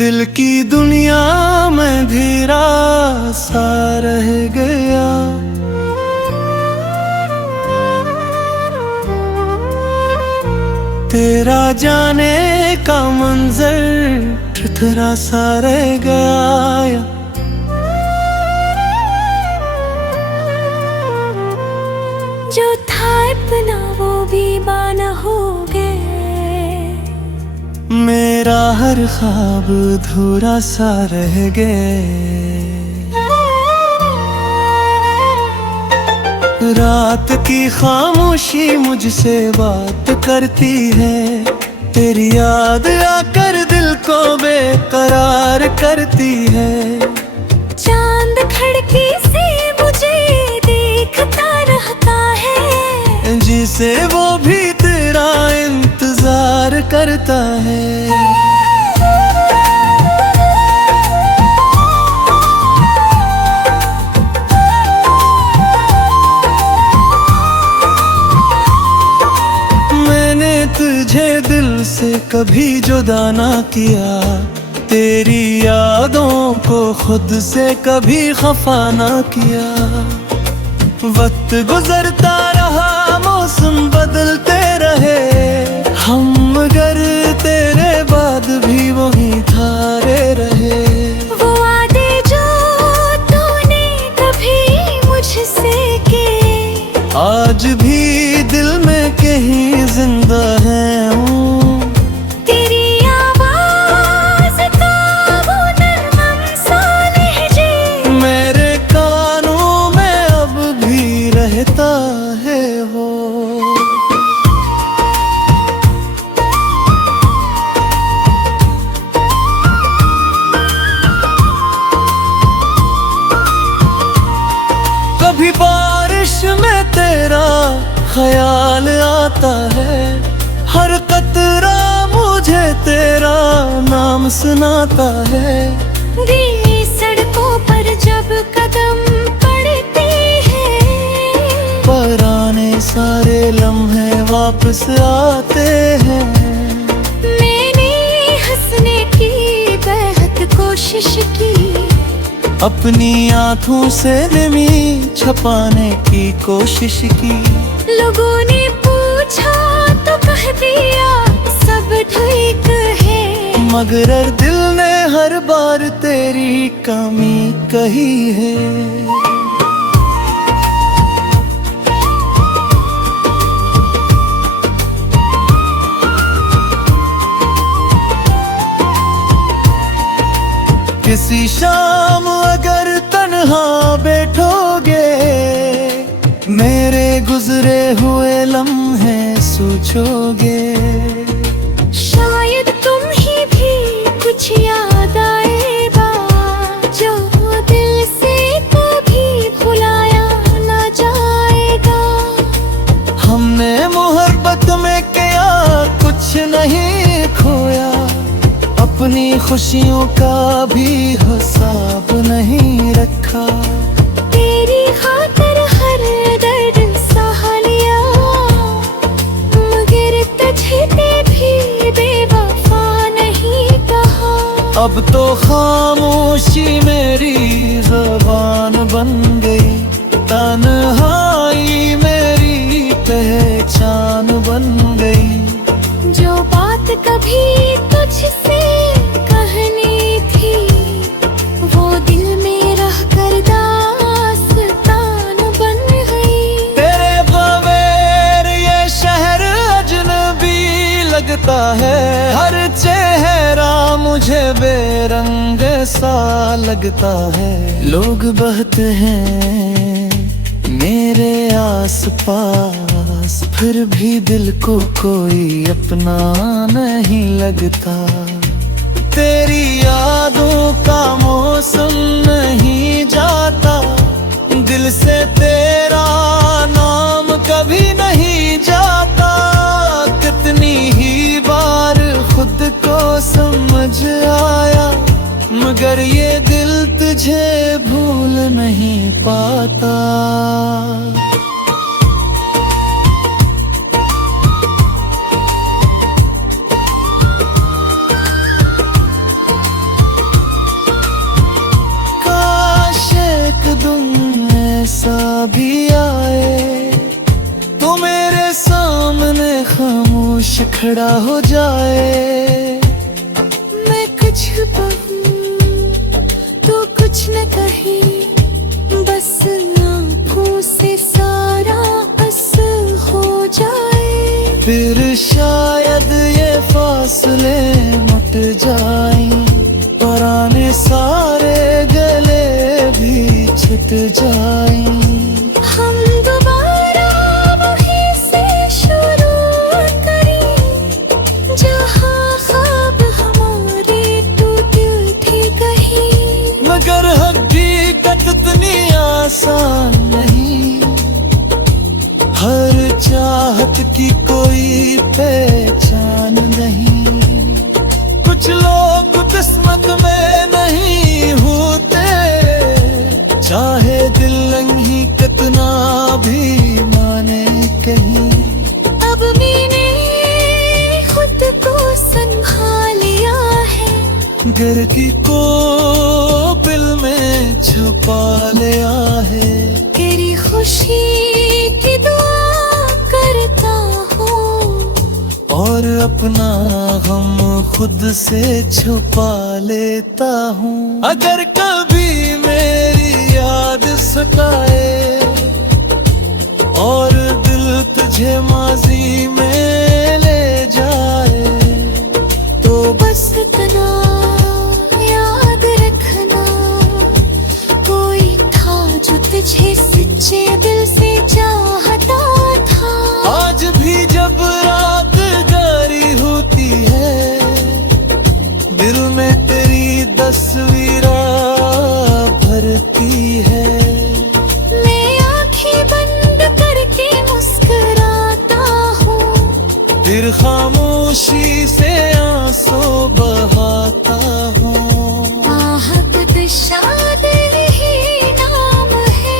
दिल की दुनिया में धीरा सा रह गया। तेरा जाने का मंजर थरथरा सा रह गया। जो था अपना वो भी बाना हो गए। मेरा हर ख्वाब अधूरा सा रह गए। रात की खामोशी मुझसे बात करती है। तेरी याद आकर दिल को बेकरार करती है। चांद खिड़की से मुझे देखता रहता है, जिसे वो भी तेरा इंतजार करता है। मैंने तुझे दिल से कभी जुदा ना किया। तेरी यादों को खुद से कभी खफा ना किया। वक्त गुजरता रहा, मौसम बदलते रहे, हम मगर तेरे बाद भी वही थारे रहे। वो वादे जो तूने कभी मुझसे किए, आज भी दिल में कहीं जिंदा है हूँ। तेरी आवाज का वो नरम सा लहजे मेरे कानों में अब भी रहता है वो। कभी बारिश में तेरा ख्याल आता है। हर कतरा मुझे तेरा नाम सुनाता है। गीली सड़कों पर जब कदम पड़ते हैं, पुराने सारे लम्हे वापस आते हैं। मैंने हंसने की बेहद कोशिश की, अपनी आँखों से नमी छुपाने की कोशिश की। लोगों ने पूछा तो कह दिया सब ठीक है, मगर दिल ने हर बार तेरी कमी कही है। किसी शाम अगर तन्हा बैठोगे, मेरे गुजरे हुए लम्हे सोचोगे। शायद तुम ही भी कुछ याद आएगा, जो दिल से कभी भुलाया ना जाएगा। हमने मोहब्बत में किया कुछ नहीं खोया, अपनी खुशियों का भी हिसाब नहीं रखा। तेरी खातिर हर दर्द सह लिया, मगर तुझे भी बेवफा नहीं कहा। अब तो खामोशी मेरी ज़बान बन गई, तन्हाई मेरी पहचान बन गई। जो बात कभी तुझसे कहनी थी, वो दिल में रह कर दास्तान बन गई। तेरे बगैर ये शहर अजनबी लगता है। हर चेहरा मुझे बेरंग सा लगता है। लोग बहते हैं मेरे आस पास, फिर भी दिल को कोई अपना नहीं लगता। तेरी यादों का मौसम नहीं जाता, दिल से तेरा नाम कभी नहीं जाता। कितनी ही बार खुद को समझ आया, मगर ये दिल तुझे भूल नहीं पाता। भी आए तो मेरे सामने खामोश खड़ा हो जाए। मैं कुछ कहूँ तो कुछ न कही, बस आँखों से सारा असर हो जाए। फिर शायद ये फासले मिट जाएं, पुराने सारे गले भी छूट जाएं। हम दोबारा वहीं से शुरू करें, जहाँ ख्वाब हमारे टूटे थे कहीं। मगर हकीकत इतनी आसान नहीं, हर चाहत की कोई पहचान नहीं। कुछ लोग किस्मत में नहीं होते, चाहे दिल नहीं कितना भी माने कहीं। अब मैंने खुद को संभाल लिया है, गिरती को बिल में छुपा लिया है। तेरी खुशी की दुआ करता हूँ, और अपना गम खुद से छुपा लेता हूँ। अगर कभी मेरी याद सताए और दिल तुझे माजी में ले जाए, तो बस इतना याद रखना, कोई था जो तुझे सच्चे दिल से चाहता था। आज भी जब रात गारी होती है, दिल में तेरी तस्वीर भरती है। मैं आंखें बंद करके मुस्कुराता हूँ, फिर खामोशी से आंसू बहाता हूँ। आहत शाद ही नाम है।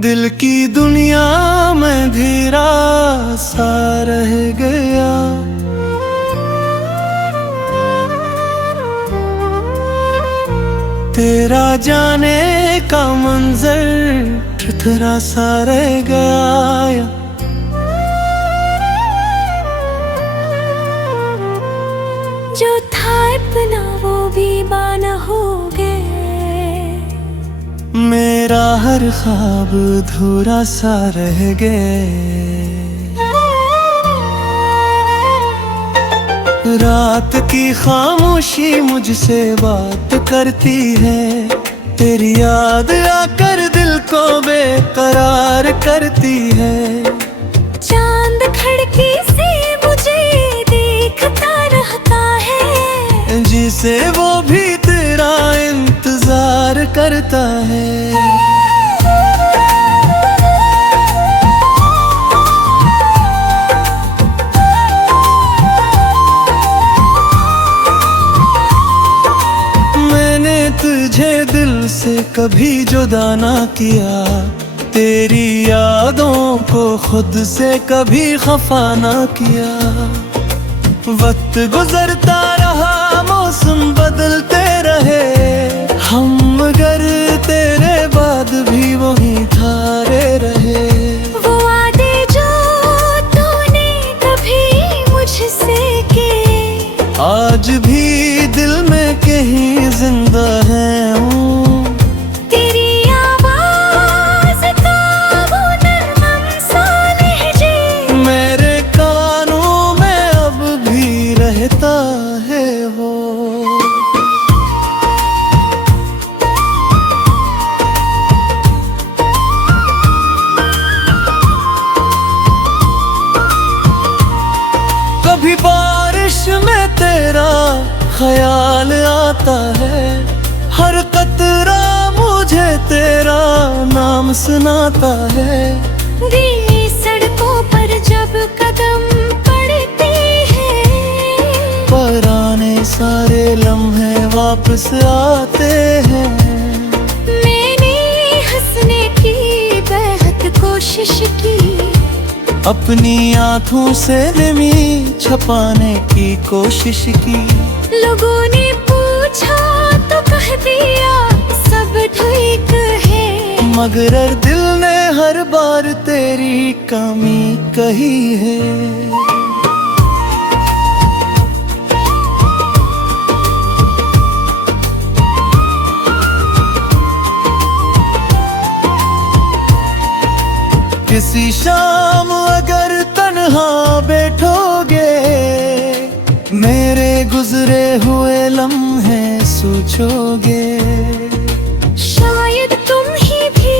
दिल की दुनिया में धीरा सा रह गया, तेरा जाने का मंजर ठुठुरा सा रह गया। जो था अपना वो भी बाना हो गए, मेरा हर ख्वाब अधूरा सा रह गए। रात की खामोशी मुझसे बात करती है, तेरी याद आकर दिल को बेकरार करती है। चांद खिड़की से मुझे देखता रहता है, जिसे वो भी तेरा इंतजार करता है। मैंने तुझे दिल से कभी जुदा ना किया, तेरी यादों को खुद से कभी खफा ना किया। वक्त गुजरता रहा, मौसम बदलते रहे, हम मगर तेरे बाद भी वही थारे रहे। वो वादे जो तूने कभी मुझसे किए, आज भी दिल में कहीं जिंदा है हूँ। तेरी आवाज का वो नरम सा लहजे मेरे कानों में अब भी रहता है। ख्याल आता है, हर कतरा मुझे तेरा नाम सुनाता है। गीली सड़कों पर जब कदम पड़ते हैं, पुराने सारे लम्हे वापस आते हैं। मैंने हंसने की बेहद कोशिश की, अपनी आँखों से नमी छुपाने की कोशिश की। लोगों ने पूछा तो कह दिया सब ठीक है, मगर दिल ने हर बार तेरी कमी कही है। किसी शाम अगर तन्हा बैठोगे, मेरे गुजरे हुए लम्हे सोचोगे। शायद तुम ही भी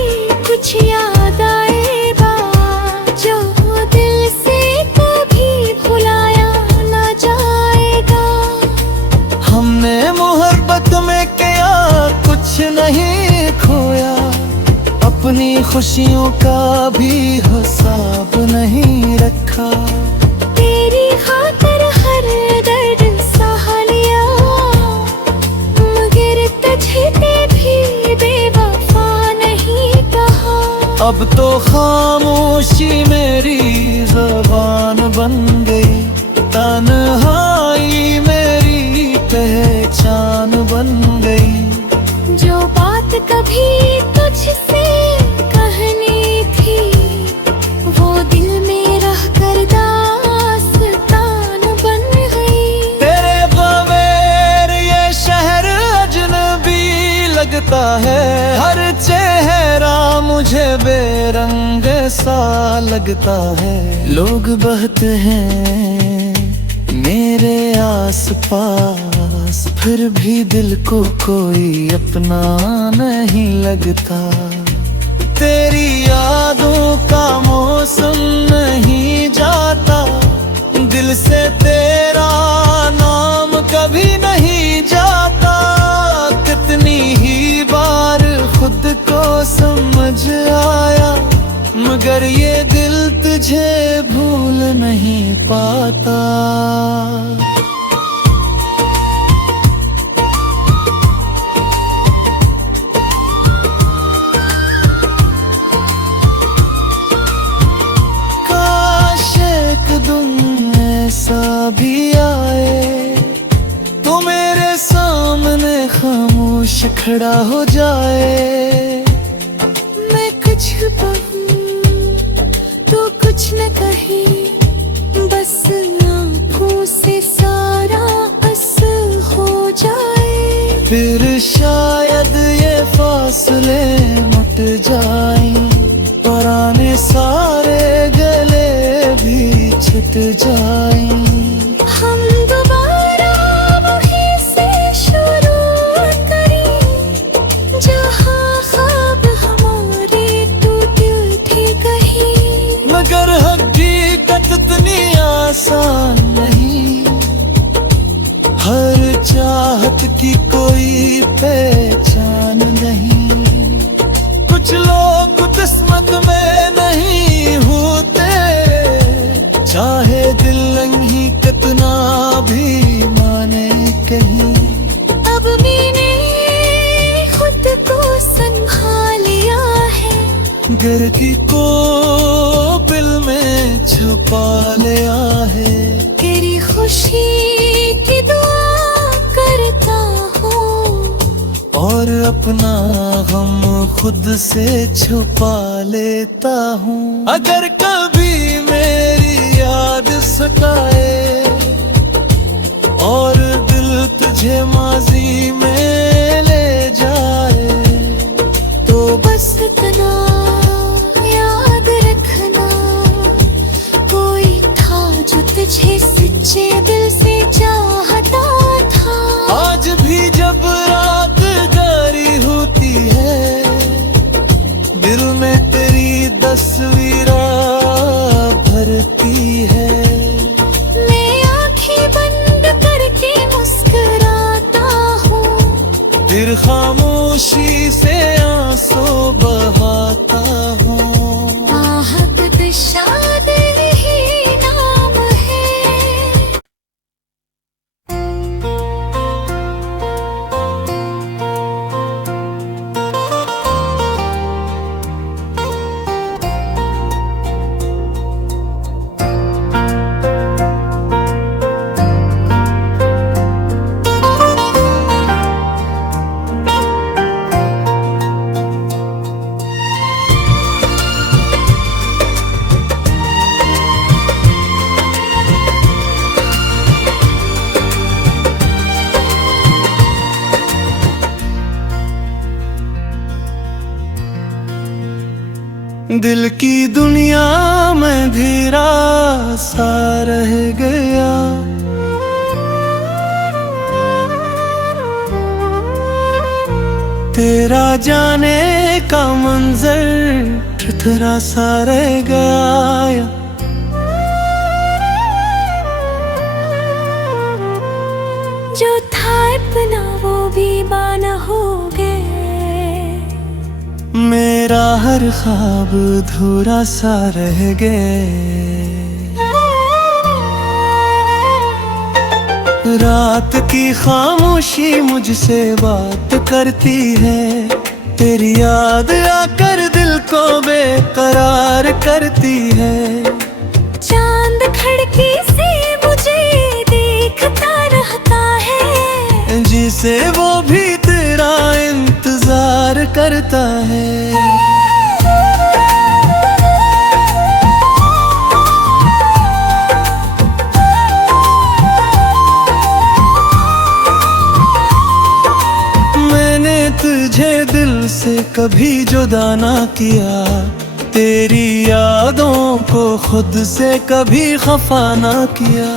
कुछ याद आएगा, जो दिल से कभी भुलाया ना जाएगा। हमने मोहब्बत में किया कुछ नहीं खोया, अपनी खुशियों का भी हिसाब नहीं रखा। तेरी खातिर हर दर्द सह लिया, मगर तुझे भी बेवफा नहीं कहा। अब तो खामोशी मेरी ज़बान बन गई, तन्हाई मेरी पहचान बन गई। जो बात कभी तुझसे कहनी थी, वो दिल में रह कर दास्तान बन गई। तेरे बगैर ये शहर अजनबी लगता है, हर चेहरा मुझे बेरंग सा लगता है। लोग बहते हैं मेरे आस पास, फिर भी दिल को कोई अपना नहीं लगता। तेरी यादों का मौसम नहीं जाता, दिल से तेरा नाम कभी नहीं जाता। कितनी ही बार खुद को समझ आया, मगर ये दिल तुझे भूल नहीं पाता। ऐसा भी आए तो मेरे सामने खामोश खड़ा हो जाए। मैं कुछ कहूँ तो कुछ न कहे, बस आँखों से सारा असर हो जाए। फिर शायद ये फासले मिट जाएं, पुराने सारे गले भी छूट जाएं। हम दोबारा वहीं से शुरू करें, जहाँ ख्वाब हमारे टूटे थे कहीं। मगर हकीकत इतनी आसान नहीं, हर चाहत की कोई पहचान नहीं। कुछ लोग किस्मत में नहीं होते, चाहे दिल नहीं कितना भी माने कहीं। अब मैंने खुद को संभाल लिया है, गिरती को बिल में छुपा लिया है। तेरी खुशी की दुआ करता हूँ, और अपना गम खुद से छुपा लेता हूँ। अगर कभी मेरी याद सताए और दिल तुझे माजी में ले जाए, तो बस इतना याद रखना, कोई था जो तुझे सच्चे दिल से चाहता था। आज भी जब रात गारी होती है, दिल में तेरी तस्वीर भरती है। मैं आंखें बंद करके मुस्कुरा फिर खामोशी से आंसू बहाता हूँ। आहत शाद ही नाम है। दिल की दुनिया में धीरा सा रह गया। तेरा जाने का मंजर थरथरा सा रह गया। जो था अपना वो भी बाना हो गए। मेरा हर ख्वाब अधूरा सा रह गए। रात की खामोशी मुझसे बात करती है। तेरी याद आकर दिल को बेकरार करती है। चांद खिड़की से मुझे देखता रहता है। जिसे वो भी तेरा इंतजार करता है। मैंने तुझे दिल से कभी जुदा ना किया। तेरी यादों को खुद से कभी खफा ना किया।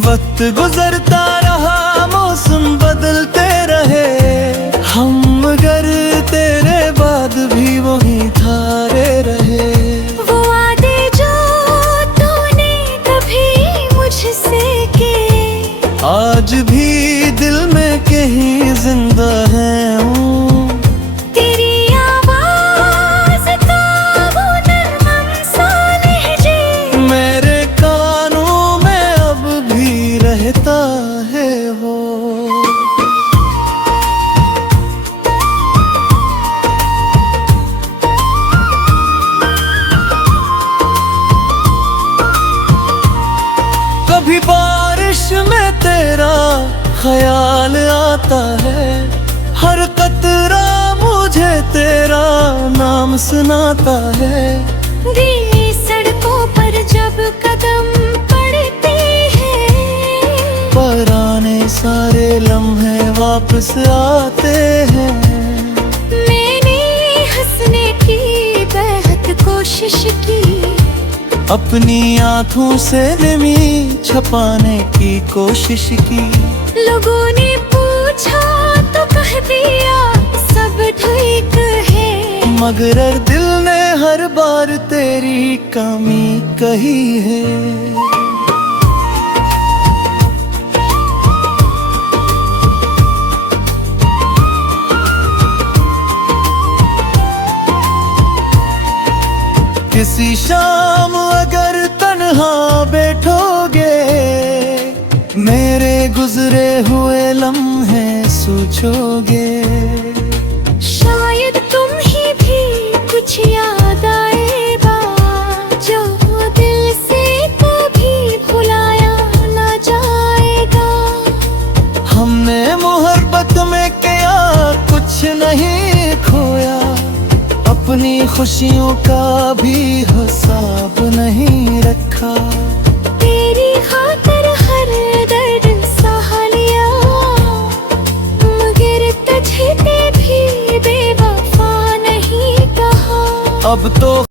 वक्त गुजरता रहा, मौसम बदलते रहे, हम मगर तेरे बाद भी वही थारे रहे। वो वादे जो तूने कभी मुझसे किए, आज भी दिल में कहीं जिंदा है हूँ। तेरी आवाज़ का वो नरम सा लहजे मेरे कानों में अब भी रहता है वो। कभी बारिश में तेरा ख्याल आता है। हर कतरा मुझे तेरा नाम सुनाता है। गीली सड़कों पर जब कदम पड़ते हैं, पुराने सारे लम्हे वापस आते हैं। मैंने हंसने की बेहद कोशिश की, अपनी आँखों से नमी छुपाने की कोशिश की। लोगों ने पूछा तो कह दिया सब ठीक है, मगर दिल ने हर बार तेरी कमी कही है। किसी शाम अगर तन्हा बैठोगे, मेरे गुजरे हुए लम्हे सोचोगे। शायद तुम ही भी कुछ याद आएगा, जो दिल से कभी भुलाया ना जाएगा। हमने मोहब्बत में किया कुछ नहीं खोया, अपनी खुशियों का भी हिसाब नहीं रखा। तेरी खातिर हर दर्द सह लिया, मगर तुझे भी बेवफा नहीं कहा। अब तो